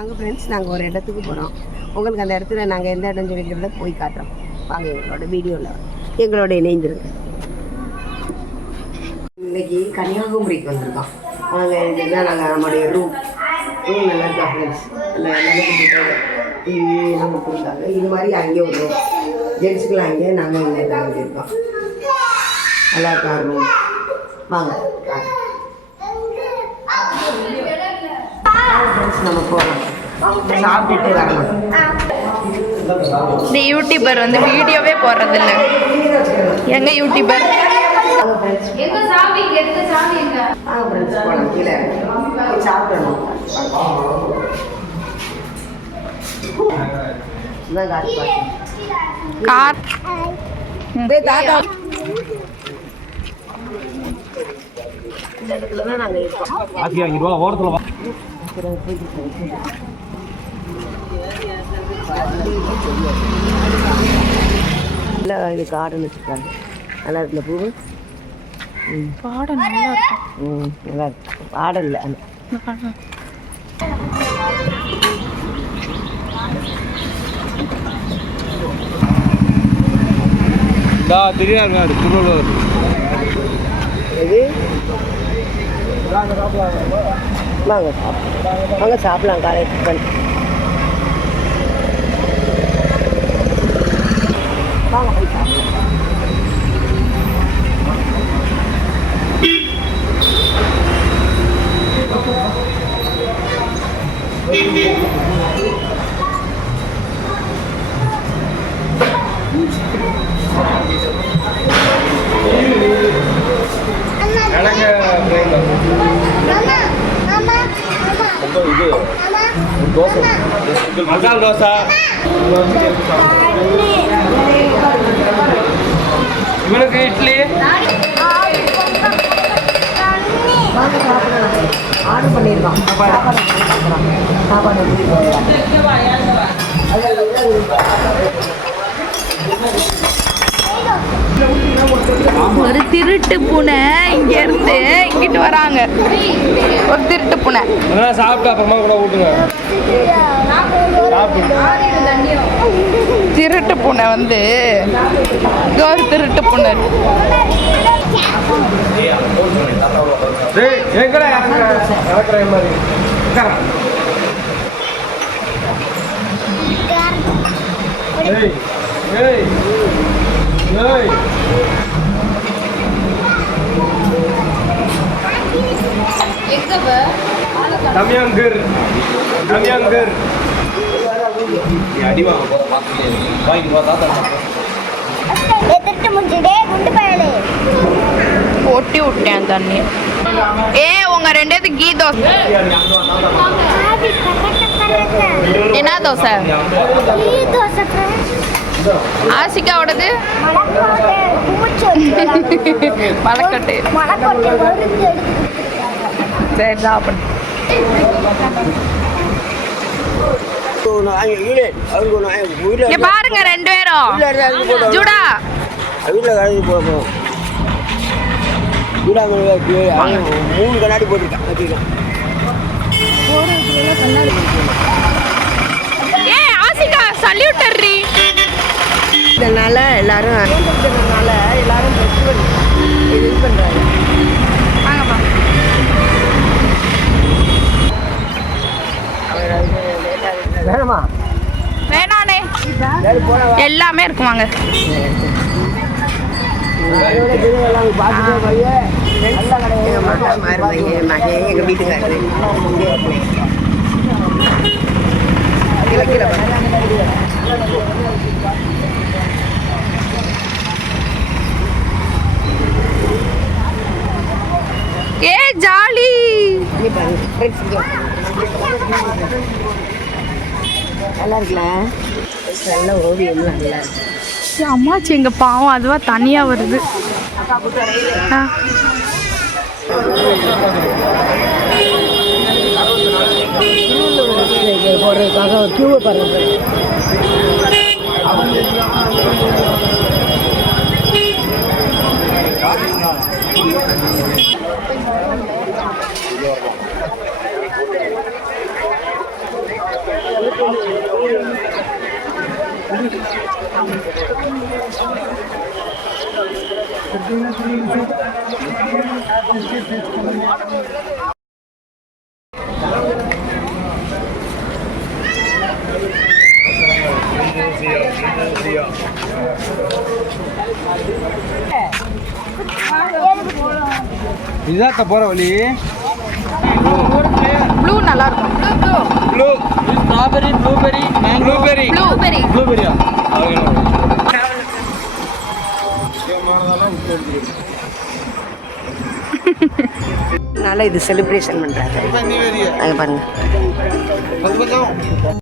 வாங்க ஃப்ரெண்ட்ஸ் நாங்கள் ஒரு இடத்துக்கு போகிறோம் உங்களுக்கு அந்த இடத்துல நாங்கள் எந்த இடம் சொல்லிக்கிறத போய் காட்டுறோம். வாங்க எங்களோட வீடியோவில் எங்களோட இணைந்துருங்க. இன்னைக்கு கன்னியாகுமரிக்கு வந்திருக்கோம். வாங்க இதுதான் நாங்கள் நம்மளுடைய ரூம் ரூம் நல்லா இருக்கா ஃப்ரெண்ட்ஸ் அந்த நல்ல கொடுத்துருக்காங்க டிவி எல்லாம் கொடுத்துருக்காங்க இது மாதிரி அங்கே ஒரு ரூம் ஜென்ஸுக்குலாம் அங்கேயே நாங்கள் இங்கே தங்கியிருக்கோம் நல்லா இருக்கா ரூம் வாங்க வாங்க. ஃப்ரெண்ட்ஸ் நம்ம போகிறோம் சாப்பிட்டுட்டு வரணும் இந்த யூடியூபர் வந்து வீடியோவே போடுறது இல்ல எங்க யூடியூபர். கார் தாத்தா. ஆசியா ஓரத்தில் வா. இல்லை இது கார்டன் வச்சுருக்காங்க. நல்லா இருக்குல்ல பூ? பாடம் நல்லா இருக்கும் ம் நல்லா இருக்கு. பாடம் இல்லை தெரியாருங்க அது திருவள்ளுவர் எது? வாங்க சாப்பிடலாம். வாங்க சாப்பிடலாம். காலை டிஃபன் வாங்க போய் சாப்பிடலாம் எனக்கு இது தோசை. மசால் தோசை. இவனுக்கு இட்லி. வாங்க ஆர்டர் சாப்பாடு சாப்பிடலாம் சாப்பாடு எப்படி போயிடலாம் ஒரு திருட்டு பூனை இங்க இருந்து இங்கிட்டு வராங்க. ஒரு திருட்டு பூனை. சாப்பிட்டு அப்புறமா கூட ஊட்டுங்க. திருட்டு பூனை வந்து ஒரு திருட்டு பூனை. எங்கடா தமியங்கர் தமியங்கர் அடி வாங்க போற வாங்கி வா தாத்தா கொட்டி விட்டேன் தண்ணி. ஏ உங்க ரெண்டேது கீ தோசை. என்ன தோசை? ஆசிகாவோடது மலக்கட்டு. சரி சாப்பிடு. பாருங்க ரெண்டு பேரும். ஜூடா. வீட்டில் கலந்து போகிறோம் மூணு கண்ணாடி போட்டிருக்கேன் வச்சுருக்கேன் ஏ சல்யூட் தர்றி இதனால எல்லாரும் இதனால எல்லாரும் இது இது பண்ணுறாங்க வேணுமா? வேணானே. எல்லாமே இருக்கு வாங்க பார்த்துட்டே பையன் நல்ல கடையை மகன் எங்கள் வீட்டுக்காரரு. ஏ ஜாலி இங்கே பாருங்க ஃப்ரெண்ட்ஸ் இங்கே நல்லா இருக்குல்ல? நல்ல ஓவியம் நல்லா இருக்கு. அம்மாச்சி எங்க பாவம் அதுவா தனியா வருது. போடுறதுக்காக ஒரு கியூவை பாருங்க இதாத்த போற வழி ப்ளூ நல்லா இருக்கும் blue blue blue strawberry blueberry blueberry blueberry ப்ளூபெரியா அதனால இது செலிப்ரேஷன் பண்ணுறாங்க அங்கே பாருங்க.